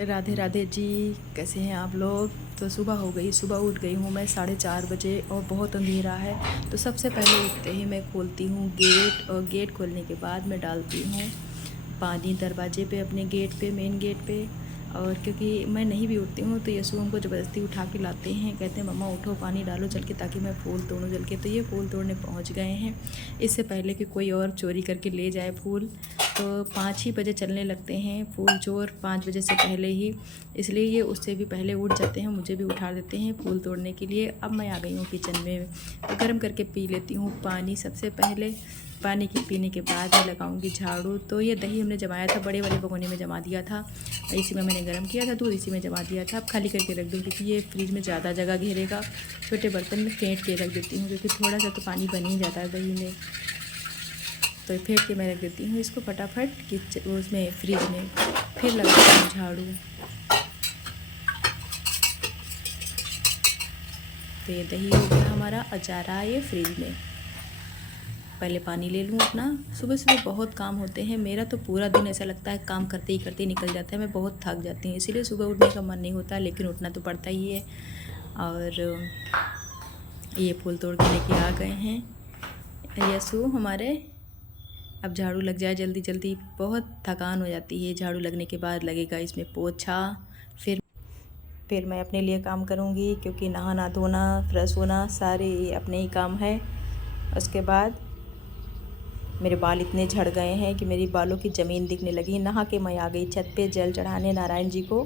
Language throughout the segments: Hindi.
राधे राधे जी, कैसे हैं आप लोग। तो सुबह हो गई, सुबह उठ गई हूँ मैं 4:30 बजे और बहुत अंधेरा है। तो सबसे पहले उठते ही मैं खोलती हूँ गेट, और गेट खोलने के बाद मैं डालती हूँ पानी दरवाजे पे, अपने गेट पे, मेन गेट पे। और क्योंकि मैं नहीं भी उठती हूँ तो यशु हमको ज़बरदस्ती उठा के लाते हैं, कहते हैं मम्मा उठो पानी डालो चल के, ताकि मैं फूल तोड़ूँ जल के। तो ये फूल तोड़ने पहुँच गए हैं, इससे पहले कि कोई और चोरी करके ले जाए फूल। तो 5 ही बजे चलने लगते हैं फूल चोर, 5 बजे से पहले ही। इसलिए ये उससे भी पहले उठ जाते हैं, मुझे भी उठा देते हैं फूल तोड़ने के लिए। अब मैं आ गई हूँ किचन में, तो गर्म करके पी लेती हूँ पानी सबसे पहले। पानी के पीने के बाद मैं लगाऊंगी झाड़ू। तो ये दही हमने जमाया था, बड़े वाले भगोने में जमा दिया था, इसी में मैंने गर्म किया था, दूध इसी में जमा दिया था। अब खाली करके रख दूँ क्योंकि ये फ्रिज में ज़्यादा जगह घेरेगा। छोटे बर्तन में फेंट के रख देती हूँ क्योंकि थोड़ा सा तो पानी बन ही जाता है दही में। तो फेंट के मैं रख देती हूँ इसको फटाफट उसमें फ्रिज में। फिर लगाती हूँ झाड़ू। तो ये दही हो गया हमारा, अचार रहा है ये फ्रिज में। पहले पानी ले लूँ अपना। सुबह सुबह बहुत काम होते हैं, मेरा तो पूरा दिन ऐसा लगता है काम करते ही निकल जाता है। मैं बहुत थक जाती हूँ, इसीलिए सुबह उठने का मन नहीं होता, लेकिन उठना तो पड़ता ही है। और ये फूल तोड़ के लेके आ गए हैं यशु हमारे। अब झाड़ू लग जाए जल्दी जल्दी, बहुत थकान हो जाती है। झाड़ू लगने के बाद लगेगा इसमें पोछा। फिर मैं अपने लिए काम करूँगी क्योंकि नहाना धोना फ्रेश होना सारे अपने ही काम है। उसके बाद मेरे बाल इतने झड़ गए हैं कि मेरी बालों की ज़मीन दिखने लगी। नहा के मैं आ गई छत पे जल चढ़ाने नारायण जी को।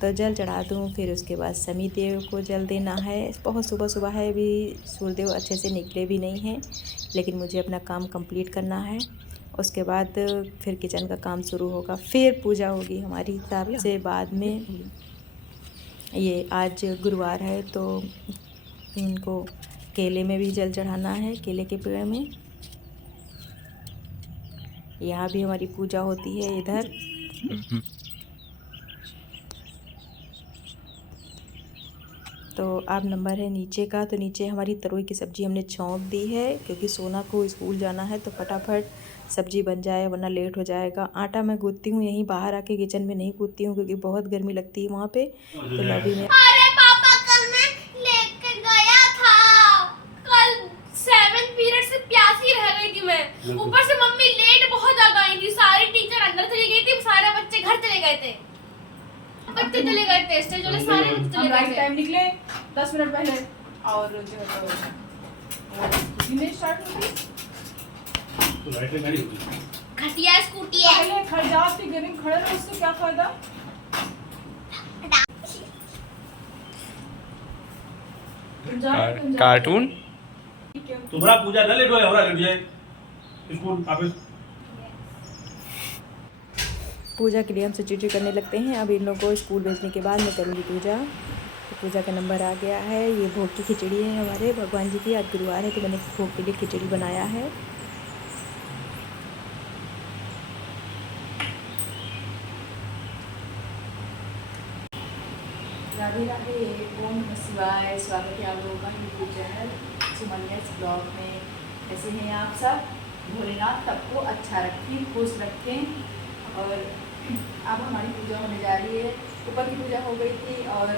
तो जल चढ़ा दूँ, फिर उसके बाद शनि देव को जल देना है। बहुत सुबह सुबह है, अभी सूर्यदेव अच्छे से निकले भी नहीं हैं, लेकिन मुझे अपना काम कंप्लीट करना है। उसके बाद फिर किचन का काम शुरू होगा, फिर पूजा होगी हमारी हिसाब से बाद में। ये आज गुरुवार है तो इनको केले में भी जल चढ़ाना है, केले के पेड़ में। यहाँ भी हमारी पूजा होती है इधर। तो अब नंबर है नीचे का। तो नीचे हमारी तरोई की सब्ज़ी हमने छौंक दी है क्योंकि सोना को स्कूल जाना है, तो फटाफट सब्ज़ी बन जाए वरना लेट हो जाएगा। आटा मैं गूँथती हूँ यहीं बाहर आके, किचन में नहीं गूँथती हूँ क्योंकि बहुत गर्मी लगती है वहाँ पे। तो लॉबी में अरे पापा कल मैं लेके गया था, कल 7 पीरियड से प्यासी रह गई थी मैं। ऊपर से मम्मी लेट बहुत ज्यादा आई थी, सारी टीचर अंदर चली गई थी, सारे बच्चे घर चले गए थे। बच्चे चले गए थे स्टेज वाले, सारे बच्चे चले गए थे। टाइम निकले 10 मिनट पहले, और जो है वो इन्हें स्टार्ट हो गई तो लाइट में गाड़ी होगी। घटिया स्कूटी है। पहले खड़जात पे गिरिंग खड़े रहो, उससे क्या फायदा। कार्टून तुम्हारा पूजा न लेट हो, हमरा लेट जाए स्कूल ऑफिस। पूजा के लिए हम चिटी करने लगते हैं। अब इन लोगों को स्कूल भेजने के बाद मैं करूँगी पूजा। तो पूजा का नंबर आ गया है। ये भोग की खिचड़ी है हमारे भगवान जी की, आज गुरुवार है तो मैंने भोग के लिए खिचड़ी बनाया है। राधे राधे, ओम नमः शिवाय। स्वागत है आप लोगों का यूट्यूब चैनल सुमन्यस ब्लॉग में। कैसे हैं आप सब। भोलेनाथ सबको अच्छा रखें, खुश रखें। और अब हमारी पूजा होने जा रही है। ऊपर की पूजा हो गई थी और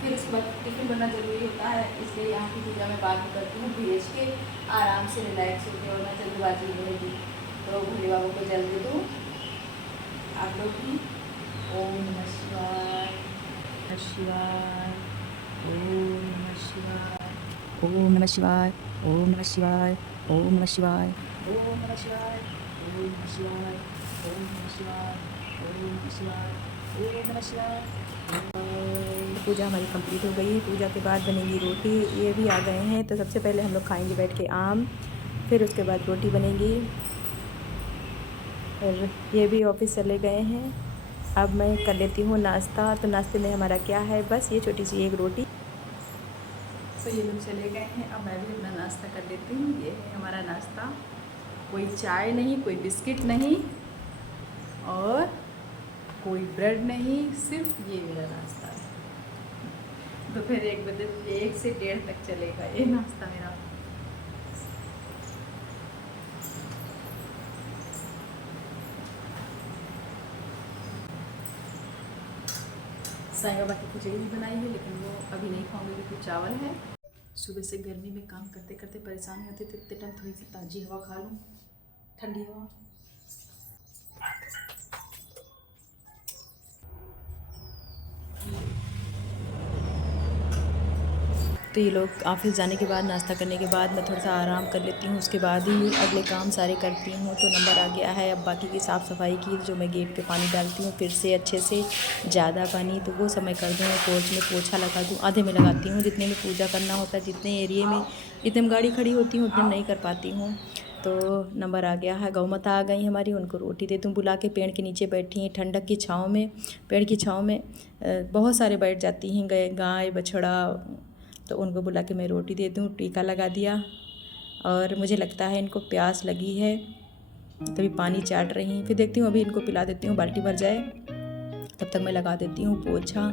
फिर उसके बाद टिफिन बनना ज़रूरी होता है, इसलिए यहाँ की पूजा मैं बाद में करती हूँ, भेज के आराम से रिलैक्स होकर, और मैं जल्दबाजी में रहेगी। तो भोले बाबू को जल दे दूँ आप लोग भी। ओम नमः शिवाय, नमः शिवाय, ओम नमः शिवाय, ओम नमः शिवाय, ओम नमः शिवाय, ओम नमः शिवाय, ओम नमः शिवाय, ओम नमः शिवाय, ओम नमः शिवाय, ओम नमः शिवाय, ओम नमः शिवाय। पूजा हमारी कंप्लीट हो गई है। पूजा के बाद बनेगी रोटी। ये भी आ गए हैं तो सबसे पहले हम लोग खाएंगे बैठ के आम, फिर उसके बाद रोटी बनेगी। और ये भी ऑफिस चले गए हैं। अब मैं कर लेती हूँ नाश्ता। तो नाश्ते में हमारा क्या है, बस ये छोटी सी एक रोटी। तो ये लोग चले गए हैं, अब मैं भी अपना नाश्ता कर लेती हूँ। ये है हमारा नाश्ता, कोई चाय नहीं, कोई बिस्किट नहीं और कोई ब्रेड नहीं, सिर्फ ये मेरा नाश्ता है। दोपहर 1 बजे 1 से 1:30 तक चलेगा ये नाश्ता मेरा। साईं बाबा की खिचड़ी भी बनाई है, लेकिन वो अभी नहीं खाऊंगी क्योंकि चावल है। सुबह से गर्मी में काम करते करते परेशानी होती थी, इतने टाइम थोड़ी सी ताज़ी हवा खा लूँ, ठंडी हवा। तो ये लोग ऑफिस जाने के बाद नाश्ता करने के बाद मैं थोड़ा सा आराम कर लेती हूँ, उसके बाद ही अगले काम सारे करती हूँ। तो नंबर आ गया है अब बाकी की साफ़ सफाई की, जो मैं गेट पे पानी डालती हूँ फिर से अच्छे से ज़्यादा पानी, तो वो सब मैं कर दूँ। पोर्च में पोछा लगा दूँ, आधे में लगाती हूँ, जितने में पूजा करना होता है, जितने एरिए में जितने में गाड़ी खड़ी होती हूँ उतने में नहीं कर पाती हूँ। तो नंबर आ गया है, गौ माता आ गई हमारी, उनको रोटी देती हूँ बुला के। पेड़ के नीचे बैठी हैं ठंडक की छाँव में, पेड़ की छाँव में बहुत सारे बैठ जाती हैं गाय बछड़ा, तो उनको बुला के मैं रोटी दे दूँ, टीका लगा दिया। और मुझे लगता है इनको प्यास लगी है, तभी पानी चाट रही हैं। फिर देखती हूँ, अभी इनको पिला देती हूँ, बाल्टी भर जाए तब तक मैं लगा देती हूँ पोछा।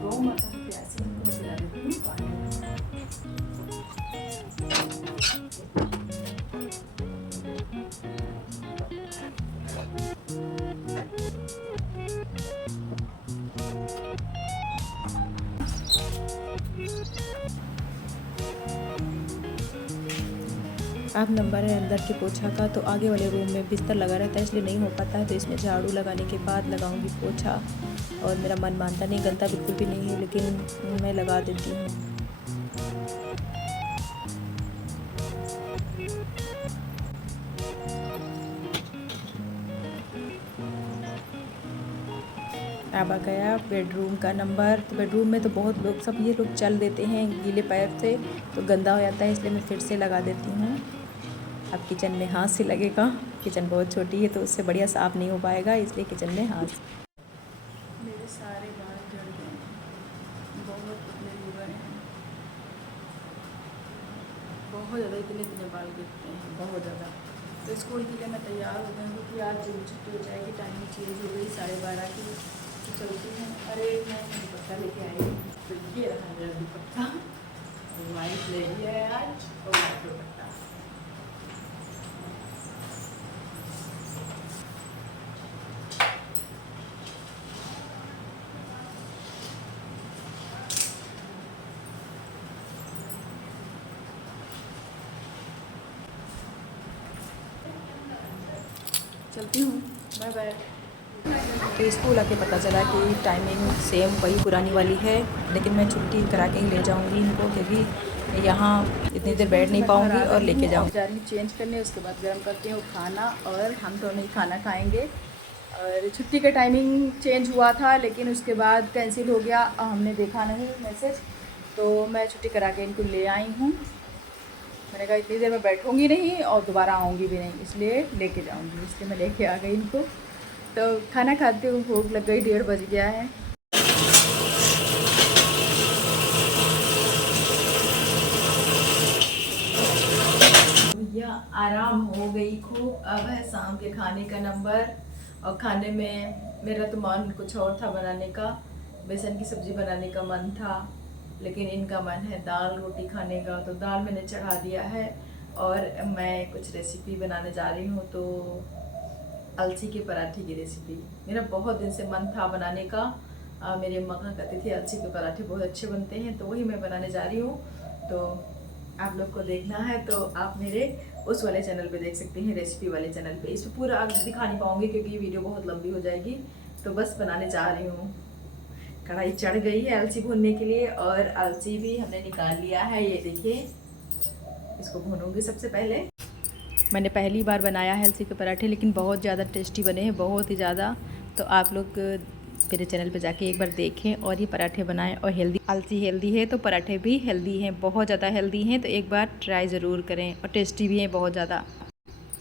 गौ माता की प्यासी इनको पिला देती हूँ पानी। अब नंबर है अंदर के पोछा का, तो आगे वाले रूम में बिस्तर लगा रहता है इसलिए नहीं हो पाता है, तो इसमें झाड़ू लगाने के बाद लगाऊंगी पोछा। और मेरा मन मानता नहीं, गंदा बिल्कुल भी नहीं है, लेकिन मैं लगा देती हूँ। अब आ गया बेडरूम का नंबर। तो बेडरूम में तो बहुत लोग सब ये लोग चल देते हैं गीले पैर से, तो गंदा हो जाता है, इसलिए मैं फिर से लगा देती हूँ। अब किचन में हाथ से लगेगा, किचन बहुत छोटी है तो उससे बढ़िया साफ़ नहीं हो पाएगा, इसलिए किचन में हाथ। मेरे सारे बाल झड़ गए हैं, बहुत पतले हो गए हैं, बहुत ज़्यादा, इतने इतने बाल गिरते हैं बहुत ज़्यादा। तो स्कूल के लिए मैं तैयार हो गई हूँ कि आज छुट्टी हो जाएगी, टाइमिंग चेंज हो गई 12:30 की, तो चलती हूँ। अरे मैं दुपट्टा लेके आई हूँ, तो ये रहा मेरा दुपट्टा, वाइट ले लिया है आज, और वाइट दुपट्टा। चलती हूँ, बाय बाय। तो स्कूल आके पता चला कि टाइमिंग सेम वही पुरानी वाली है, लेकिन मैं छुट्टी करा के ही ले जाऊँगी इनको, क्योंकि यहाँ इतनी देर बैठ नहीं पाऊँगी और लेके जाऊँगी। जा रही हूँ चेंज करने, उसके बाद गर्म करती हूँ खाना, और हम दोनों ही खाना खाएँगे। और छुट्टी का टाइमिंग चेंज हुआ था, लेकिन उसके बाद कैंसिल हो गया, हमने देखा नहीं मैसेज, तो मैं छुट्टी करा के इनको ले आई हूँ। मैंने कहा इतनी देर में बैठूंगी नहीं और दोबारा आऊँगी भी नहीं, इसलिए लेके जाऊँगी, इसलिए मैं लेके आ गई इनको। तो खाना खाते हुए भूख लग गई, 1:30 बज गया है। भैया आराम हो गई खूब। अब है शाम के खाने का नंबर, और खाने में मेरा तो मन कुछ और था बनाने का, बेसन की सब्ज़ी बनाने का मन था, लेकिन इनका मन है दाल रोटी खाने का, तो दाल मैंने चढ़ा दिया है। और मैं कुछ रेसिपी बनाने जा रही हूँ, तो अलसी के पराठे की रेसिपी मेरा बहुत दिन से मन था बनाने का। मेरी अम्मा कहा कहती थी अलसी के पराठे बहुत अच्छे बनते हैं, तो वही मैं बनाने जा रही हूँ। तो आप लोग को देखना है तो आप मेरे उस वाले चैनल पे देख सकते हैं, रेसिपी वाले चैनल पे। इसमें पूरा दिखा नहीं पाऊँगी क्योंकि ये वीडियो बहुत लंबी हो जाएगी, तो बस बनाने जा रही हूँ। कढ़ाई चढ़ गई है अलसी भूनने के लिए, और अलसी भी हमने निकाल लिया है, ये देखिए। इसको भूनूंगी सबसे पहले। मैंने पहली बार बनाया है अलसी के पराठे, लेकिन बहुत ज़्यादा टेस्टी बने हैं, बहुत ही ज़्यादा। तो आप लोग मेरे चैनल पे जाके एक बार देखें और ये पराठे बनाएं। और हेल्दी, अलसी हेल्दी है तो पराठे भी हेल्दी हैं, बहुत ज़्यादा हेल्दी हैं, तो एक बार ट्राई ज़रूर करें, और टेस्टी भी हैं बहुत ज़्यादा।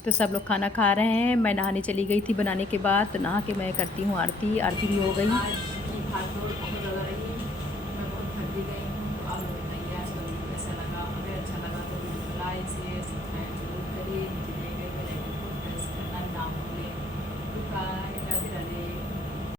तो सब लोग खाना खा रहे हैं, मैं नहाने चली गई थी बनाने के बाद, तो नहा के मैं करती हूँ आरती। आरती भी हो गई। भागदौड़ बहुत ज़्यादा रही, मैं बहुत थक भी गई हूँ। तो आप लोग बताइए आज का वीडियो कैसा लगा, अगर अच्छा लगा तो वीडियो लाइक शेयर सब्सक्राइब जरूर करिए। नीचे दिए गए बेल आइकन को प्रेस करना ना भूलें। बाय।